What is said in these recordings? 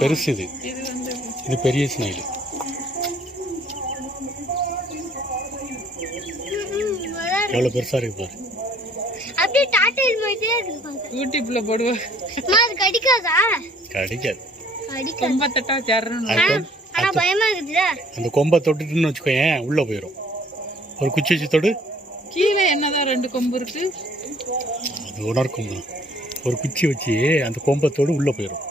பெருசு இது. இது பெரிய ஸ்னைல். எவ்வளோ பெருசா இருக்கு பாரு. அப்படியே டாட்டல் மாதிரியே இருக்கு. யூடியூப்ல போடுவா. அது கடிக்காதா? கடிக்காது. கொம்ப தட்டா ஜர்றணும். ஆனா பயமா இருக்குதுடா. அந்த கொம்ப தொட்டுட்டுன்னு வச்சுக்கோயேன் உள்ள போயிடும். ஒரு குச்சி வச்சு தொடு. கீழே என்னதான் 2 கொம்பு இருக்கு. அது உணர் கொம்பு. ஒரு குச்சி வச்சு அந்த கொம்பத்தோடு உள்ள போயிடும்.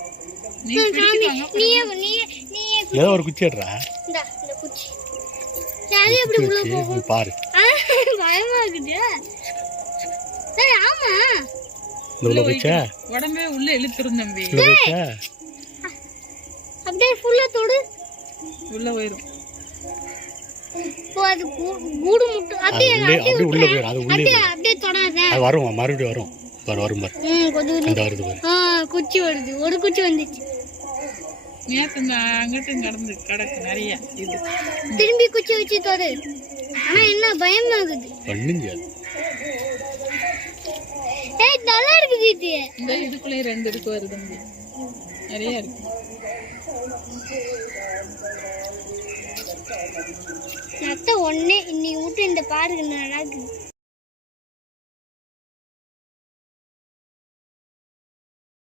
ஏதோ ஒரு குச்சி எடுறா. இந்த குச்சி. யாரே எப்படி உள்ள போகும் பாரு. பயமா இருக்குது. ஏய் ஆமா. உள்ள போச்சா? உடம்பே உள்ள இழுத்துரும் தம்பி. உள்ள போச்சா? அப்படியே ஃபுல்லா தொடு. உள்ள போயிடும். அது கூடு முட்டு. அப்படியே உள்ள போயிடும். அது உள்ளே அப்படியே தொடாத. அது வரும் மறுபடியும் வரும். பாரு வரும் பாரு. கொஞ்சம் அந்த வருது பாரு. குச்சி வருது. ஒரு குச்சி வந்துச்சு. நேத்து அங்கட்டும் கிடக்கு நிறைய இது. திரும்பி குச்சி வச்சு தொடு. ஆனா என்ன பயமா இருக்குது. பண்ணுங்க. ஏய் நல்லா இருக்குது இது. இந்த இதுக்குள்ளே 2 இருக்கு வருது. நிறைய இருக்கு. நத்த ஒண்ணே இன்னைக்கு விட்டு இந்த பாருக்கு நடக்குது.